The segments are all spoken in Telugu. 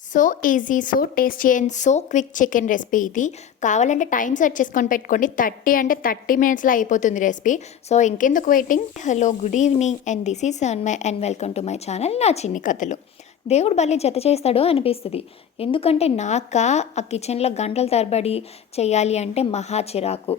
So easy, so tasty and so quick chicken recipe ఇది. కావాలంటే టైం సెట్ చేసుకొని పెట్టుకోండి. 30 మినిట్స్‌లో అయిపోతుంది రెసిపీ. సో ఇంకెందుకు waiting? Hello, good evening and this is Sanmay and welcome to my channel Naa Chinni కథలు. దేవుడు భలే జత చేస్తాడో అనిపిస్తది. ఎందుకంటే నాకా ఆ కిచెన్‌లో గంటల తరబడి చేయాలి అంటే మహా చిరాకు.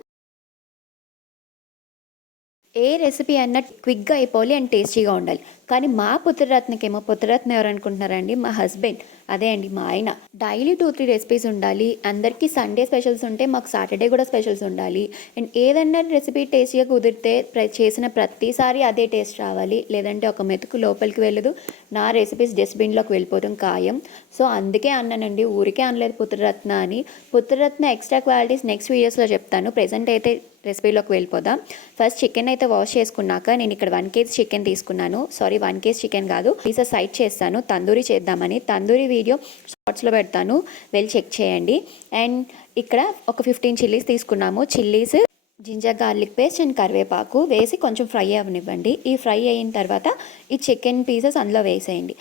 ఏ రెసిపీ అన్నా క్విక్‌గా అయిపోవాలి అండ్ టేస్టీగా ఉండాలి. కానీ మా పుత్రరత్నకేమో పుత్రరత్న ఎవరనుకుంటున్నారండి? మా హస్బెండ్. అదే అండి మా ఆయన. డైలీ 2, 3 రెసిపీస్ ఉండాలి. అందరికీ సండే స్పెషల్స్ ఉంటే మాకు సాటర్డే కూడా స్పెషల్స్ ఉండాలి. అండ్ ఏదన్నా రెసిపీ టేస్టీగా కుదిరితే చేసిన ప్రతిసారి అదే టేస్ట్ రావాలి. లేదంటే ఒక మెతుకు లోపలికి వెళ్ళదు. నా రెసిపీస్ డస్ట్‌బిన్‌లోకి వెళ్ళిపోవడం ఖాయం. సో అందుకే అన్నానండి. ఊరికే అనలేదు పుత్రరత్న అని. పుత్రరత్న ఎక్స్ట్రా క్వాలిటీస్ నెక్స్ట్ వీడియోస్‌లో చెప్తాను. ప్రెజెంట్ అయితే రెసిపీలోకి వెళ్ళిపోదాం. ఫస్ట్ చికెన్ అయితే వాష్ చేసుకున్నాక నేను ఇక్కడ 1 కేజీ చికెన్ తీసుకున్నాను. సారీ, 1 కేజీ చికెన్ కాదు, పీసెస్ సైడ్ చేస్తాను తందూరి చేద్దామని. తందూరి వీడియో షార్ట్స్లో పెడతాను, వెళ్ళి చెక్ చేయండి. అండ్ ఇక్కడ ఒక 15 చిల్లీస్ తీసుకున్నాము. Chillies, ginger garlic paste and కరివేపాకు వేసి కొంచెం ఫ్రై అవ్వనివ్వండి. ఈ ఫ్రై అయిన తర్వాత ఈ చికెన్ పీసెస్ అందులో వేసేయండి.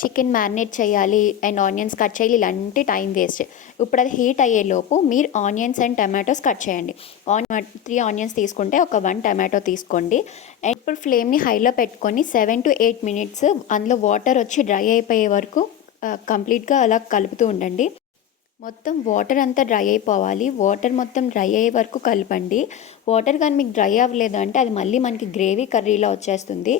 చికెన్ మ్యారినేట్ చేయాలి అండ్ ఆనియన్స్ కట్ చేయాలి, ఇలాంటి టైం వేస్ట్. ఇప్పుడు అది హీట్ అయ్యేలోపు మీరు ఆనియన్స్ అండ్ టమాటోస్ కట్ చేయండి. 3 ఆనియన్స్ తీసుకుంటే ఒక 1 టమాటో తీసుకోండి. అండ్ ఇప్పుడు ఫ్లేమ్ని హైలో పెట్టుకొని 7 to 8 మినిట్స్ అందులో వాటర్ వచ్చి డ్రై అయిపోయే వరకు కంప్లీట్గా అలా కలుపుతూ ఉండండి. మొత్తం వాటర్ అంతా డ్రై అయిపోవాలి. వాటర్ మొత్తం డ్రై అయ్యే వరకు కలపండి. వాటర్ కానీ మీకు డ్రై అవ్వలేదు అంటే అది మళ్ళీ మనకి గ్రేవీ కర్రీలా వచ్చేస్తుంది,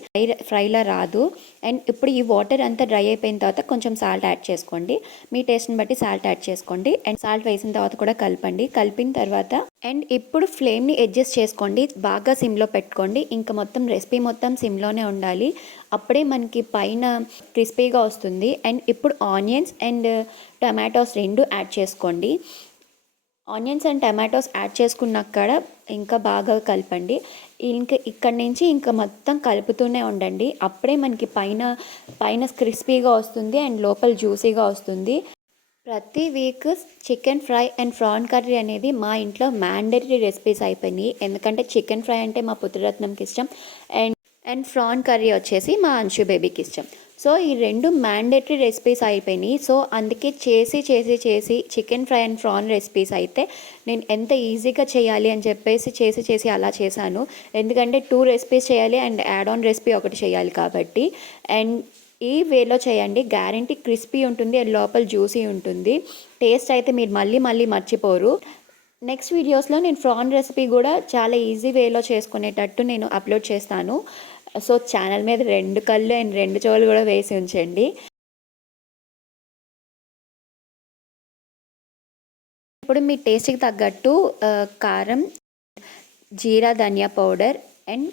ఫ్రైలా రాదు. అండ్ ఇప్పుడు ఈ వాటర్ అంతా డ్రై అయిపోయిన తర్వాత కొంచెం సాల్ట్ యాడ్ చేసుకోండి. మీ టేస్ట్ని బట్టి సాల్ట్ యాడ్ చేసుకోండి. అండ్ సాల్ట్ వేసిన తర్వాత కూడా కలపండి. కలిపిన తర్వాత అండ్ ఇప్పుడు ఫ్లేమ్ని అడ్జస్ట్ చేసుకోండి. బాగా సిమ్లో పెట్టుకోండి. ఇంకా మొత్తం రెసిపీ మొత్తం సిమ్లోనే ఉండాలి. అప్పుడే మనకి పైన క్రిస్పీగా వస్తుంది. అండ్ ఇప్పుడు ఆనియన్స్ అండ్ టమాటోస్ 2 యాడ్ చేసుకోండి. ఆనియన్స్ అండ్ టమాటోస్ యాడ్ చేసుకున్నాక ఇంకా బాగా కలపండి. ఇంకా ఇక్కడి నుంచి ఇంకా మొత్తం కలుపుతూనే ఉండండి. అప్పుడే మనకి పైన క్రిస్పీగా వస్తుంది అండ్ లోపల జ్యూసీగా వస్తుంది. ప్రతి week chicken fry and prawn curry అనేది మా ఇంట్లో మ్యాండేటరీ రెసిపీస్ అయిపోయినాయి. ఎందుకంటే చికెన్ ఫ్రై అంటే మా పుత్రరత్నంకి ఇష్టం అండ్ ప్రాన్ కర్రీ వచ్చేసి మా అంశు బేబీకి ఇష్టం. సో ఈ 2 మ్యాండేటరీ రెసిపీస్ అయిపోయినాయి. సో అందుకే చేసి chicken fry and prawn recipes అయితే నేను ఎంత ఈజీగా చేయాలి అని చెప్పేసి చేసి అలా చేశాను. ఎందుకంటే 2 రెసిపీస్ చేయాలి అండ్ యాడ్ ఆన్ రెసిపీ ఒకటి చేయాలి కాబట్టి. అండ్ ఈ వేలో చేయండి, గ్యారంటీ క్రిస్పీ ఉంటుంది అండ్ లోపల జ్యూసీ ఉంటుంది. టేస్ట్ అయితే మీరు మళ్ళీ మర్చిపోరు. నెక్స్ట్ వీడియోస్లో నేను ప్రాన్ రెసిపీ కూడా చాలా ఈజీ వేలో చేసుకునేటట్టు నేను అప్లోడ్ చేస్తాను. సో ఛానల్ మీద 2 కళ్ళు అండ్ 2 చెవులు కూడా వేసి ఉంచండి. ఇప్పుడు మీ టేస్ట్కి తగ్గట్టు కారం, jeera dhania powder and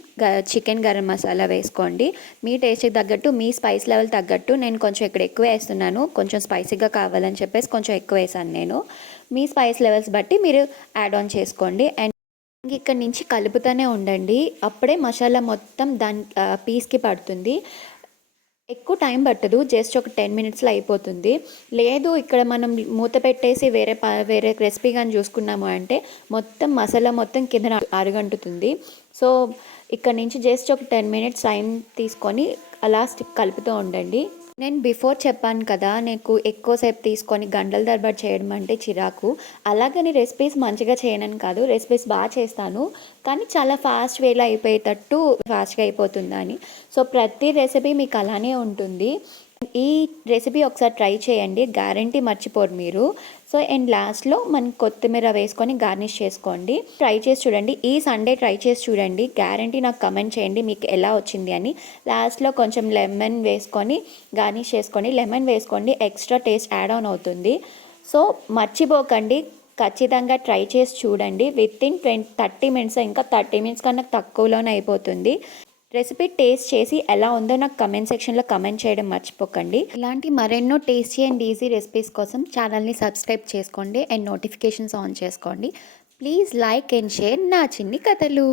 chicken garam masala వేసుకోండి. మీ టేస్ట్కి తగ్గట్టు, మీ స్పైస్ లెవెల్ తగ్గట్టు. నేను కొంచెం ఇక్కడ ఎక్కువ వేస్తున్నాను, కొంచెం స్పైసీగా కావాలని చెప్పేసి కొంచెం ఎక్కువ వేసాను నేను. మీ స్పైస్ లెవెల్స్ బట్టి మీరు యాడ్ ఆన్ చేసుకోండి. అండ్ ఇక్కడ నుంచి కలుపుతూనే ఉండండి. అప్పుడే మసాలా మొత్తం దాని పీస్కి పడుతుంది. ఎక్కువ టైం పట్టదు, జస్ట్ ఒక 10 మినిట్స్లో అయిపోతుంది. లేదు ఇక్కడ మనం మూత పెట్టేసి వేరే రెసిపీ కానీ చూసుకున్నాము అంటే మొత్తం మసాలా మొత్తం కింద అరుగంటుతుంది. సో ఇక్కడ నుంచి జస్ట్ ఒక 10 మినిట్స్ టైం తీసుకొని అలా కలుపుతూ ఉండండి. నేను బిఫోర్ చెప్పాను కదా, నీకు ఎక్కువసేపు తీసుకొని గంటల తరబడి చేయడం అంటే చిరాకు. అలాగని రెసిపీస్ మంచిగా చేయనని కాదు, రెసిపీస్ బాగా చేస్తాను. కానీ చాలా ఫాస్ట్ వేలో అయిపోయేటట్టు ఫాస్ట్గా అయిపోతుందని. సో ప్రతి రెసిపీ మీకు అలానే ఉంటుంది. ఈ రెసిపీ ఒకసారి ట్రై చేయండి, గ్యారంటీ మర్చిపోరు మీరు. సో అండ్ లాస్ట్లో మనం కొత్తిమీర వేసుకొని గార్నిష్ చేసుకోండి. ట్రై చేసి చూడండి, ఈ సండే ట్రై చేసి చూడండి, గ్యారంటీ నాకు కమెంట్ చేయండి మీకు ఎలా వచ్చింది అని. లాస్ట్లో కొంచెం లెమన్ వేసుకొని గార్నిష్ చేసుకొని, లెమన్ వేసుకోండి, ఎక్స్ట్రా టేస్ట్ యాడ్ ఆన్ అవుతుంది. సో మర్చిపోకండి, ఖచ్చితంగా ట్రై చేసి చూడండి. వితిన్ 30 మినిట్స్, ఇంకా 30 మినిట్స్ కన్నా తక్కువలోనే అయిపోతుంది. రెసిపీ టేస్ట్ చేసి ఎలా ఉందో నాకు కమెంట్ సెక్షన్లో కమెంట్ చేయడం మర్చిపోకండి. ఇలాంటి మరెన్నో టేస్టీ అండ్ ఈజీ రెసిపీస్ కోసం ఛానల్ని సబ్స్క్రైబ్ చేసుకోండి అండ్ నోటిఫికేషన్స్ ఆన్ చేసుకోండి. ప్లీజ్ లైక్ అండ్ షేర్ నా చిన్ని కథలు.